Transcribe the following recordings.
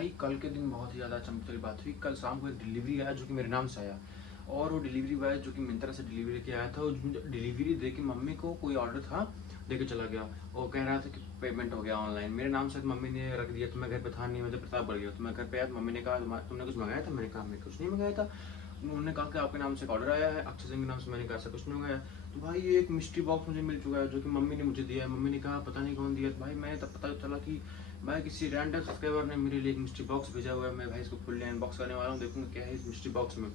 भाई कल के दिन बहुत ही ज़्यादा चमकती वाली बात हुई। कल शाम को एक डिलीवरी आया जो कि मेरे नाम से आया, और वो डिलीवरी बॉय जो कि मिंत्रा से डिलीवरी लेके आया था, डिलीवरी दे के मम्मी को कोई ऑर्डर था दे के चला गया। वो कह रहा था कि पेमेंट हो गया ऑनलाइन, मेरे नाम से मम्मी ने रख दिया। तो मैं घर पे था नहीं, मुझे प्रताप बढ़ गया। तो मैं घर पे आया तो मम्मी ने कहा तुमने कुछ मंगाया था? मैंने कहा मैं कुछ नहीं मंगाया था। उन्होंने कहा कि आपके नाम से एक ऑर्डर आया है अक्षय सिंह के नाम से। मैंने कहा ऐसा कुछ नहीं मंगाया। तो भाई ये एक मिस्ट्री बॉक्स मुझे मिल चुका है जो कि मम्मी ने मुझे दिया है। मम्मी ने कहा पता नहीं कौन दिया। तो भाई मैंने तब पता चला कि भाई किसी रैंडम सब्सक्राइबर ने मेरे लिए एक मिस्ट्री बॉक्स भेजा हुआ है। मैं भाई इसको फुल्ली अनबॉक्स करने वाला हूँ, देखूंगा क्या है इस मिस्ट्री बॉक्स में।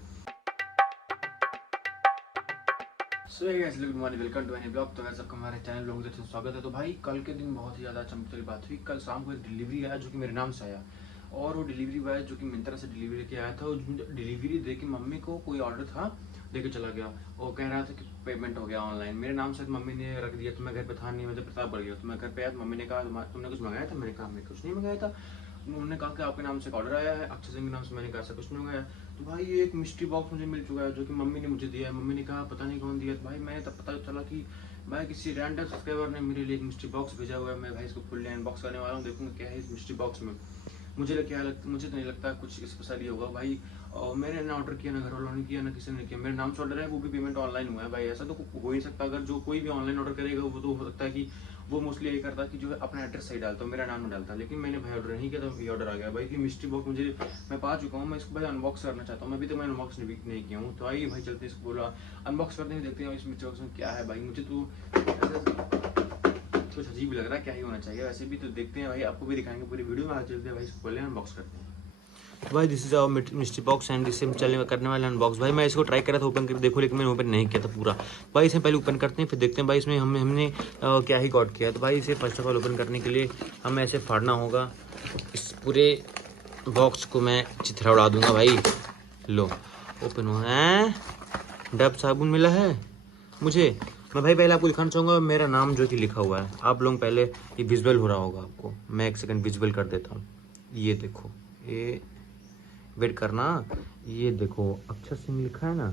So hey guys, good morning, welcome to any blog. तो गाइस सबका हमारे चैनल लोगों से स्वागत है। तो भाई कल के दिन बहुत ही ज़्यादा चमकती वाली बात हुई। कल शाम को एक डिलीवरी आया जो कि मेरे नाम से आया, और वो डिलीवरी बॉय जो कि मिंत्रा से डिलीवरी लेके आया था, डिलीवरी दे के मम्मी को कोई ऑर्डर था दे के चला गया। वो कह रहा था कि पेमेंट हो गया ऑनलाइन, मेरे नाम से मम्मी ने रख दिया। तो मैं घर पे था नहीं, मुझे प्रताप बढ़ गया। तो मैं घर पे आया तो मम्मी ने कहा तुमने कुछ मंगाया था? मैंने कहा मैं कुछ नहीं मंगाया था। उन्होंने कहा कि आपके नाम से एक ऑर्डर आया है अक्षय सिंह के नाम से। मैंने कहा ऐसा कुछ नहीं मंगाया। तो भाई ये एक मिस्ट्री बॉक्स मुझे मिल चुका है जो कि मम्मी ने मुझे दिया है। मम्मी ने कहा पता नहीं कौन दिया। तो भाई मैंने तब पता चला कि भाई किसी रैंडम सब्सक्राइबर ने मेरे लिए एक मिस्ट्री बॉक्स भेजा हुआ है। मैं भाई इसको फुल्ली अनबॉक्स करने वाला हूँ, देखूंगा क्या है इस मिस्ट्री बॉक्स में। मुझे तो नहीं लगता कुछ स्पेशल ही होगा भाई। और मैंने ना ऑर्डर किया, ना घर वालों ने किया, ना किसी ने किया। मेरे नाम से ऑर्डर है, वो भी पेमेंट ऑनलाइन हुआ है। भाई ऐसा तो हो ही सकता। अगर जो कोई भी ऑनलाइन ऑर्डर करेगा वो तो हो सकता है कि वो मोस्टली यही करता कि जो है अपना एड्रेस सही डालता, मेरा नाम नहीं डालता। लेकिन मैंने भाई ऑर्डर नहीं किया तो ये ऑर्डर आ गया भाई कि मिस्ट्री बॉक्स मुझे मैं पा चुका हूँ। मैं इसको भाई अनबॉक्स करना चाहता हूँ। मैं अभी तो मैं अनबॉक्स नहीं किया हूँ। तो आइए भाई चलते इसको बोला अनबॉक्स करते हैं, देखते हैं इस मिस्ट्री बॉक्स में क्या है। भाई मुझे तो कुछ अजीब लग रहा है, क्या ही होना चाहिए वैसे भी। तो देखते हैं भाई, आपको भी दिखाएंगे पूरी वीडियो में। आज चलते हैं भाई इसको खोलें, अनबॉक्स करते हैं। भाई this is our mystery box and इससे हम करने वाले अनबॉक्स। भाई मैं इसको ट्राई करा था ओपन कर देखो, लेकिन मैंने ओपन नहीं किया था पूरा। भाई इसे पहले ओपन करते हैं, फिर देखते हैं भाई इसमें हमने क्या ही गॉट किया। तो भाई इसे फर्स्ट ऑफ ऑल ओपन करने के लिए हमें ऐसे फाड़ना होगा। इस पूरे बॉक्स को मैं चिथरा उड़ा दूंगा भाई। लो ओपन हुआ है, डब साबुन मिला है मुझे। मैं भाई पहले आपको दिखाना चाहूँगा मेरा नाम जो कि लिखा हुआ है। आप लोग पहले ये विजुअल हो रहा होगा आपको, मैं एक सेकंड विजुअल कर देता हूँ। ये देखो, ये वेट करना, ये देखो अक्षय सिंह लिखा है ना।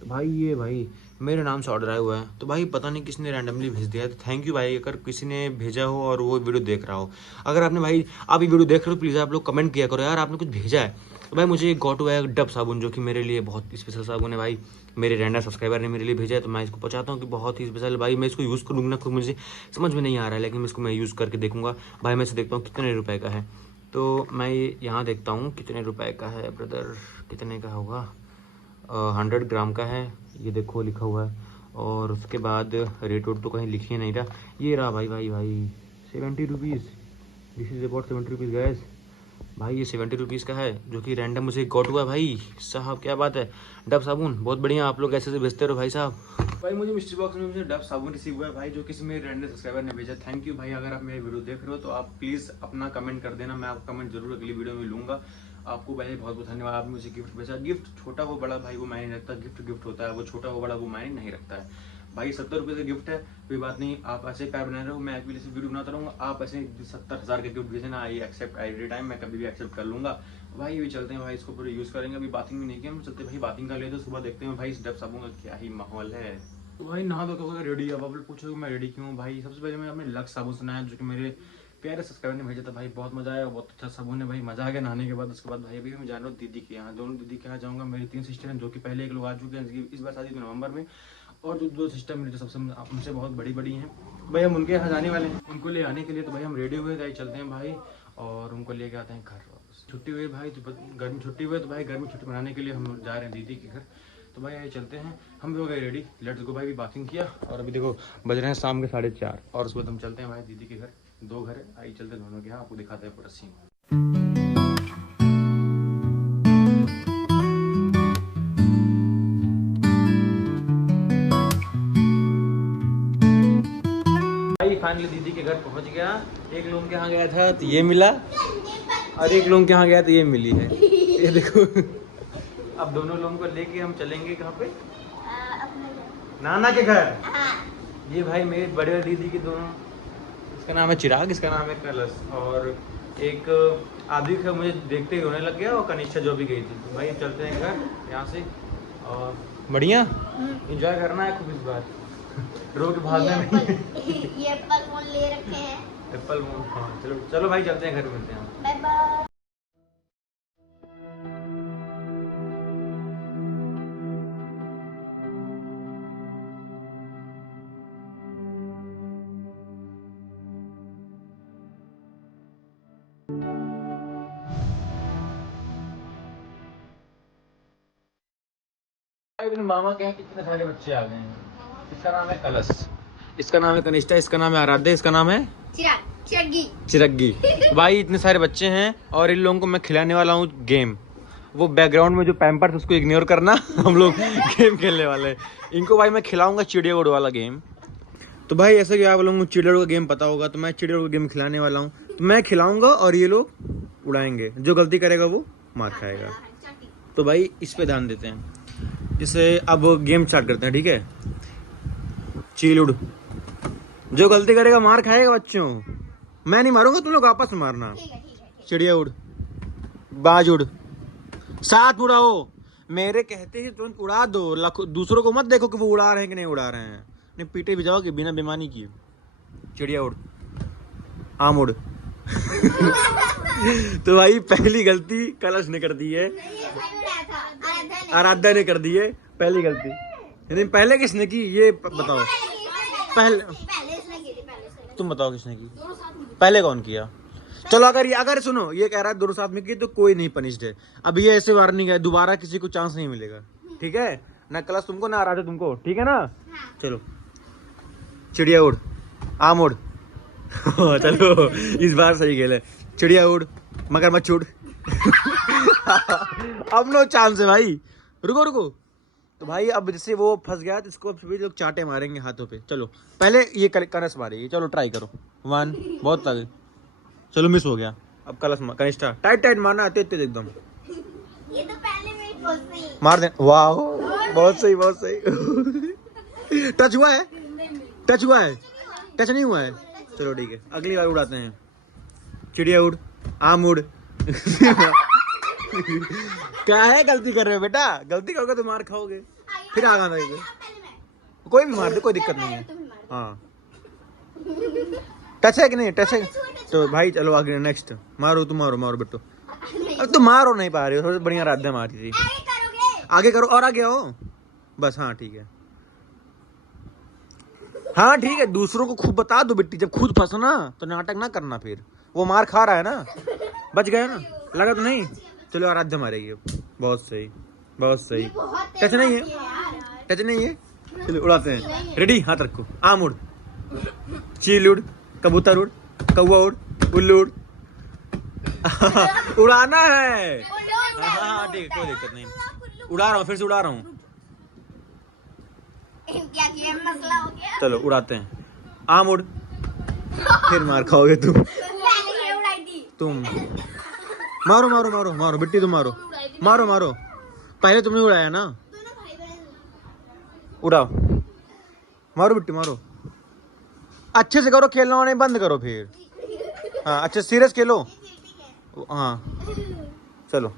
तो भाई ये भाई मेरे नाम से ऑर्डर आया हुआ है। तो भाई पता नहीं किसने रैंडमली भेज दिया है। तो थैंक यू भाई, अगर किसी ने भेजा हो और वो वीडियो देख रहा हो। अगर आपने भाई आप ये वीडियो देख रहे हो, प्लीज़ आप लोग कमेंट किया करो यार, आपने कुछ भेजा है। तो भाई मुझे एक गॉट हुआ है डब साबुन जो कि मेरे लिए बहुत स्पेशल साबुन है भाई। मेरे रैंडम सब्सक्राइबर ने मेरे लिए भेजा है, तो मैं इसको पहुंचाता हूँ कि बहुत ही स्पेशल भाई। मैं इसको यूज़ करूँगा ना, खुद मुझे समझ में नहीं आ रहा है, लेकिन इसको मैं यूज़ करके देखूंगा। भाई मैं इसे देखता हूँ कितने रुपए का है। तो मैं यहाँ देखता हूँ कितने रुपए का है ब्रदर, कितने का होगा। 100 ग्राम का है, ये देखो लिखा हुआ है। और उसके बाद रेट वोट तो कहीं लिखी नहीं रहा। ये रहा भाई 70 rupees. This is about 70 rupees gas. भाई ये 70 रुपीज़ का है जो कि रैंडम मुझे गॉट हुआ भाई साहब। क्या बात है, डब साबुन बहुत बढ़िया। आप लोग ऐसे से भेजते रहो भाई साहब। भाई मुझे मिस्ट्री बॉक्स में मुझे डब साबुन रिसीव हुआ है भाई, जो किसी मेरे रैंडम सब्सक्राइबर ने भेजा। थैंक यू भाई। अगर आप मेरे वीडियो देख रहे हो तो आप प्लीज़ अपना कमेंट कर देना, मैं आपका कमेंट जरूर अगली वीडियो में लूँगा। आपको भाई बहुत बहुत धन्यवाद, आपने मुझे गिफ्ट भेजा। गिफ्ट छोटा हो बड़ा भाई वो मायने नहीं रखता, गिफ्ट होता है। वो छोटा हो बड़ा वो मायने नहीं रखता है भाई। 70 रुपये का गिफ्ट है, कोई बात नहीं। आप ऐसे प्यार बना रहे हो, मैं एक्चुअली से वीडियो बनाता रहूँगा। आप ऐसे 70,000 के गिफ्ट भेजना, आई एक्सेप्ट एवरी टाइम, मैं कभी भी एक्सेप्ट कर लूँगा भाई। भी चलते हैं भाई, इसको पूरे यूज़ करेंगे। अभी बाथिंग भी नहीं किया, हम चलते भाई बाथिंग कर ले। तो सुबह देखते हैं भाई इस डब साबुन का क्या ही माहौल है। तो भाई नहा धो तो रेडी। अब आप लोग पूछोगे मैं रेडी क्यों भाई। सबसे पहले मैं अपने लक्स साबुन से नहाया जो कि मेरे प्यारे सब्सक्राइबर ने भेजा था भाई। बहुत मजा आया, बहुत अच्छा साबुन है भाई, मजा आ गया नहाने के बाद। उसके बाद भाई अभी मैं जा रहा हूँ दीदी के यहाँ। दोनों दीदी के यहाँ जाऊँगा। मेरी 3 सिस्टर हैं जो कि पहले एक लोग आ चुके हैं, इस बार शादी थी नवंबर में। और जो 2 सिस्टर मेरी जो सबसे हमसे बहुत बड़ी हैं भाई, हम उनके यहाँ जाने वाले हैं। उनको ले आने के लिए तो भाई हम रेडी हुए गए, चलते हैं भाई और उनको लेके आते हैं घर वापस। छुट्टी हुई भाई, तो गर्मी छुट्टी हुई तो भाई गर्मी छुट्टी मनाने के लिए हम जा रहे हैं दीदी के घर। तो भाई आइए चलते हैं, हम भी हो गए रेडी, लेट्स गो भाई। भी बाथिंग किया और अभी देखो बज रहे हैं शाम के 4:30, और उसके बाद हम चलते हैं भाई दीदी के घर। 2 घर है, आइए चलते हैं दोनों के यहाँ, आपको दिखाते हैं पूरा सीन। फाइनली दीदी के घर पहुंच गया। एक लोग के यहाँ गया था तो ये मिला, और एक लोग के यहाँ गया तो ये मिली है। ये देखो अब दोनों लोगों को लेके हम चलेंगे कहाँ पे, नाना के घर। ये भाई मेरे बड़े दीदी के दोनों, इसका नाम है चिराग, इसका नाम है कलश। और एक आदिक है, मुझे देखते ही रोने लग गया। और कनिष्ठा जो भी गई थी। तो भाई चलते हैं घर यहाँ से, और बढ़िया एंजॉय करना है खूब इस बार। रोड भागना नहीं। ये एप्पल फोन ले रखे हैं, एप्पल फोन। हाँ चलो चलो भाई चलते हैं घर, मिलते हैं। Bye bye. मेरे मामा के यहाँ कितने सारे बच्चे आ गए हैं। इसका नाम है कलश, इसका नाम है कनिष्ठा, इसका नाम है आराध्या, इसका नाम है चिरग्गी। भाई इतने सारे बच्चे हैं और इन लोगों को मैं खिलाने वाला हूँ गेम। वो बैकग्राउंड में जो पैम्पर्स उसको इग्नोर करना। हम लोग गेम खेलने वाले हैं। इनको भाई मैं खिलाऊंगा चिड़िया उड़ वाला गेम। तो भाई ऐसा कि आप लोगों को चिड़िया उड़ का गेम पता होगा, तो मैं चिड़िया उड़ का गेम खिलाने वाला हूँ। तो मैं खिलाऊंगा और ये लोग उड़ाएंगे, जो गलती करेगा वो मार खाएगा। तो भाई इस पे ध्यान देते हैं। जैसे अब गेम स्टार्ट करते हैं, ठीक है। चील उड़, जो गलती करेगा मार खाएगा बच्चों। मैं नहीं मारूंगा, तुम लोग आपस में मारना। चिड़िया उड़, बाज उड़, साथ उड़ाओ। मेरे कहते ही तुरंत उड़ा दो, दूसरों को मत देखो कि वो उड़ा रहे हैं कि नहीं उड़ा रहे हैं, नहीं पीटे भी जाओगे बिना बेईमानी किए। चिड़िया उड़, आम उड़। तो भाई पहली गलती कलश ने कर दी है, आराध्या ने कर दी है पहली गलती। यानी पहले किसने की ये बताओ। पहले तुम बताओ किसने की, पहले कौन किया। चलो अगर सुनो ये कह रहा है दोनों साथ में किए तो कोई नहीं पनिश्ड है। अब ये ऐसे वार्निंग है, दोबारा किसी को चांस नहीं मिलेगा, ठीक है ना। कलश तुमको ना आराध्या तुमको, ठीक है ना। चलो चिड़िया उड़, आम उड़। चलो इस बार सही खेल है। चिड़िया उड़, मगरमच्छ उड़। अब नो चांस है भाई, रुको। तो भाई अब जैसे वो फंस गया तो इसको सभी लोग चाटे मारेंगे हाथों पे। चलो पहले ये कलश मारेगी, चलो ट्राई करो। 1 बहुत तगड़ी। चलो मिस हो गया। अब कनिष्ठा टाइट मारना, तेज एकदम। ये तो पहले मेरी फंसी। मार दे। वाह बहुत सही। टच हुआ है, टच नहीं हुआ है। चलो ठीक है, अगली बार उड़ाते हैं। चिड़िया उड़, आम उड़। क्या है, गलती कर रहे हो बेटा, गलती करोगे तो मार खाओगे। फिर आगा कोई भी मार दे, कोई दिक्कत नहीं है। हाँ टच है कि नहीं, टच है तो भाई चलो आगे नेक्स्ट। मारो तुम, मारो बेटो। अब तो मारो नहीं पा रही हो, थोड़ी बढ़िया आराध्या मारी थी। आगे करो और आगे आओ बस। हाँ ठीक है, हाँ ठीक है। दूसरों को खूब बता दो बेटी, जब खुद फंसना तो नाटक ना करना। फिर वो मार खा रहा है ना, बच गया ना, लगा तो नहीं। चलो आराध्या मारेगी अब। बहुत सही। टच नहीं है। चलो उड़ाते हैं, रेडी, हाथ रखो। आम उड़, चील उड़, कबूतर उड़, कौवा उड़, उल्लू उड़। उड़ाना है। हाँ ठीक, कोई दिक्कत नहीं। उड़ा रहा हूँ, फिर से उड़ा रहा हूँ। मसला हो गया। चलो उड़ाते हैं। आम उड़, फिर मार खाओगे तुम। मारो बिट्टी, तुम मारो। पहले तुमने उड़ाया ना, उड़ाओ। मारो बिट्टी, मारो। अच्छे से करो, खेलना नहीं बंद करो फिर। हाँ अच्छे सीरियस खेलो। हाँ चलो,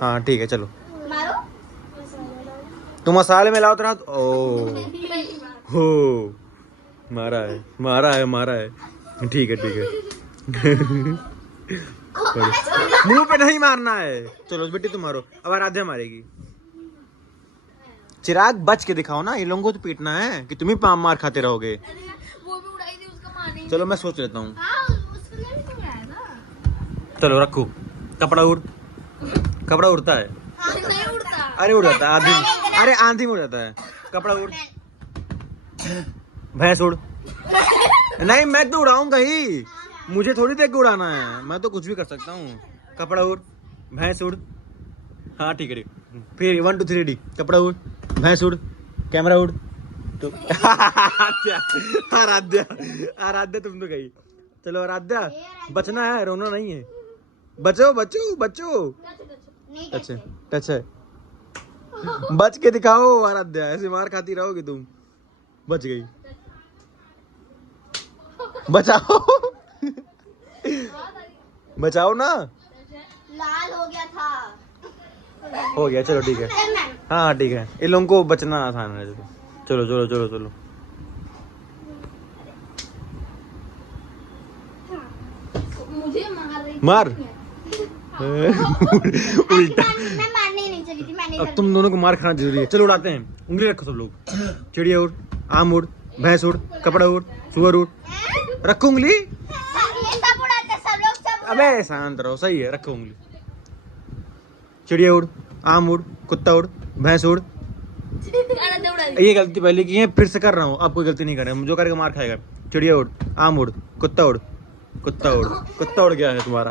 हाँ ठीक है। चलो तुम मसाले में लाओ तो रात। ओ हो, मारा है। ठीक है। मुंह पे नहीं मारना है। चलो बेटी तुम मारो, अब आराध्या मारेगी। चिराग बच के दिखाओ ना, ये लोगों को तो पीटना है कि तुम ही मार खाते रहोगे। वो भी उड़ाई थी, उसका मारने। चलो मैं सोच लेता हूँ। चलो रखो। कपड़ा उड़ता है। नहीं उड़ता। अरे उड़ जाता है अरे आंधी में उड़ जाता है। कपड़ा उड़, भैंस उड़। नहीं मैं तो उड़ाऊंगा ही, मुझे थोड़ी देर को उड़ाना है, मैं तो कुछ भी कर सकता हूँ। कपड़ा उड़, भैंस उड़। हाँ ठीक है, फिर 1 2 3 रेडी। कपड़ा उड़, भैंस उड़, कैमरा उड़। तो आराध्या तुम तो गई। चलो आराध्या बचना है, रोना नहीं है। बचो। टच है। बच के दिखाओ आराध्या, ऐसे मार खाती रहोगी तुम। बच गई, बचाओ ना। लाल हो गया था। हो गया, चलो ठीक है। हाँ ठीक है, इन लोगों को बचना आसान है। चलो। मुझे मार। उल्टा। मैं मारने ही नहीं चली थी, मैंने। अब तुम दोनों को मार खाना जरूरी है। चलो उड़ाते हैं, उंगली रखो सब लोग। चिड़िया उड़, आम उड़, भैंस उड़, कपड़ा उड़, सुअर उड़। रखो उंगली। सब उड़ाते, सब लोग। अबे शांत रहो, सही है, रखो उंगली। चिड़िया उड़, आम उड़, कुत्ता उड़, भैंस उड़। ये गलती पहले की है, फिर से कर रहा हूँ, आप कोई गलती नहीं कर रहे हैं, जो करेगा मार खाएगा। चिड़िया उड़, आम उड़, कुत्ता उड़, कुत्ता उड़, कुत्ता उड़ गया है तुम्हारा।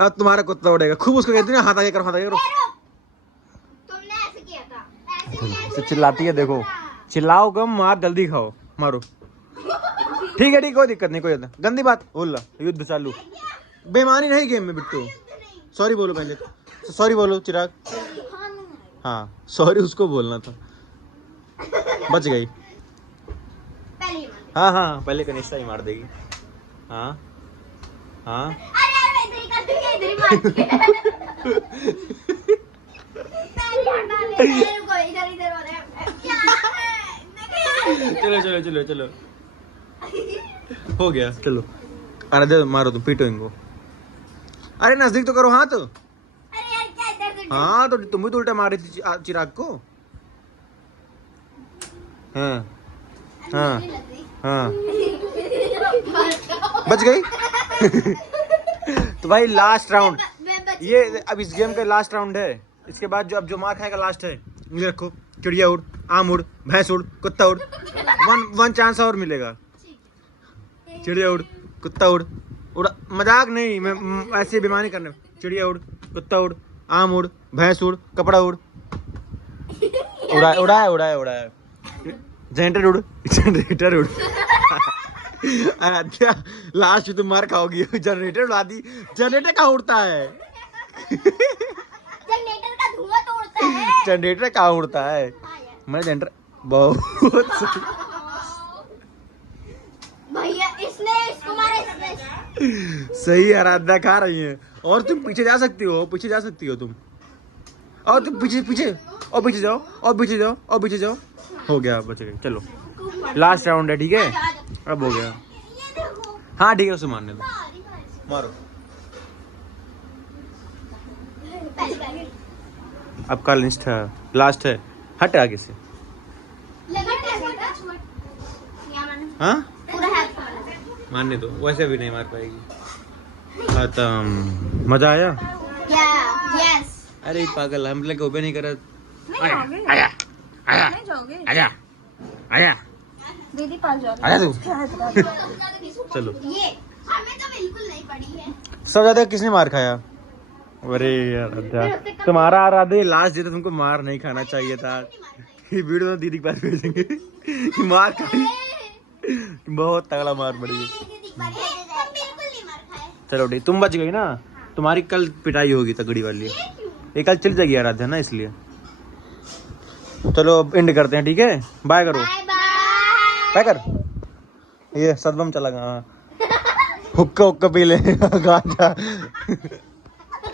अब तुम्हारा कुत्ता उड़ेगा, खूब उसको कहते हैं हाथ आगे करो, हाथ आगे करो। तुमने ऐसे किया था, ऐसे से चिल्लाती है, देखो चिल्लाओ कम, मार जल्दी खाओ, मारो। ठीक है, ठीक, कोई दिक्कत नहीं, कोई गंदी बात बोल रहा, युद्ध चालू। बेईमानी नहीं गेम में बिट्टू। सॉरी बोलो पहले, सॉरी बोलो चिराग। हाँ सॉरी उसको बोलना था, बच गई। पहले हाँ हाँ, पहले कनिष्ठा ही मार देगी। हाँ हाँ अरे यार मैं इधर ही कर दूंगी, इधर ही मार दूंगी। पहले हटा ले, पहले रुको, इधर इधर हो रहा है। चलो चलो चलो चलो, हो गया, चलो। अरे दे मारो, तुम पीटो इनको। अरे नजदीक तो करो हाथ। अरे यार क्या इधर से हाँ तो तुम भी तो उल्टा मार रही थी चिराग को। हाँ हाँ हाँ, बच गई। तो भाई लास्ट राउंड, ये अब इस गेम का लास्ट राउंड है। इसके बाद जो अब जो मार खाएगा लास्ट है, मुझे रखो। चिड़िया उड़, आम उड़, भैंस उड़, कुत्ता उड़। वन चांस और मिलेगा। चिड़िया उड़, कुत्ता उड़, उड़ा, मजाक नहीं, मैं ऐसे बेईमानी करने। चिड़िया उड़, कुत्ता उड़, आम उड़, भैंस उड़, कपड़ा उड़। उड़ाया। जनरेटर उड़, जनरेटर उड़। अच्छा लास्ट में तुम मार खाओगी, जनरेटर उड़ा दी। जनरेटर कहाँ उड़ता है? जनरेटर का धुआं तो उड़ता है। जनरेटर कहाँ उड़ता है? मैं जनरेटर बहुत भैया इसने इसको मारा, इसने। सही आराधना खा रही है। और तुम पीछे जा सकती हो, पीछे जा सकती हो तुम। और तुम पीछे पीछे और पीछे जाओ, और पीछे जाओ, और पीछे जाओ। हो गया, बच गए। चलो लास्ट राउंड है, ठीक है? अब हो गया। ये देखो, हाँ ठीक है, उसे मारने दो, मारो। पहली बार। अब का लिस्ट है, लास्ट है। हट आगे से। लगा टच मत। क्या माने? हाँ पूरा हाथ मारना। मारने दो, वैसे भी नहीं मार पाएगी। खत्म। मजा आया? यस। अरे पागल, हम लोग ओबे नहीं कर रहे। नहीं जाओगे, आया आया नहीं जाओगे। आया आया दीदी पास जाओगे। आया तू। चलो, ये हमें तो बिल्कुल नहीं पड़ी है। सब ज्यादा किसने मार खाया? अरे यार आराध्या, तुम्हारा आराध्या लास्ट डे, तो तुमको मार नहीं खाना चाहिए था। ये वीडियो तो दीदी के पास भेजेंगे। मार खाई, बहुत तगड़ा मार पड़ी है। बिल्कुल नहीं मार खाए। चलो ठीक, तुम बच गई ना। तुम्हारी कल पिटाई होगी तगड़ी वाली। ये कल चल जाएगी आराध्या ना, इसलिए। चलो अब एंड करते हैं, ठीक है? बाय करो, बाय बाय। बाय कर। ये सदबम चला गया। हुक्का पी ले गांजा।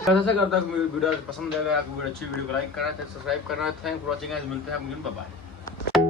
कैसा करता वीडियो पसंद आएगा आपको, अच्छी वीडियो को लाइक करना, सब्सक्राइब करना। थैंक फॉर वॉचिंग, मिलते हैं, बाय।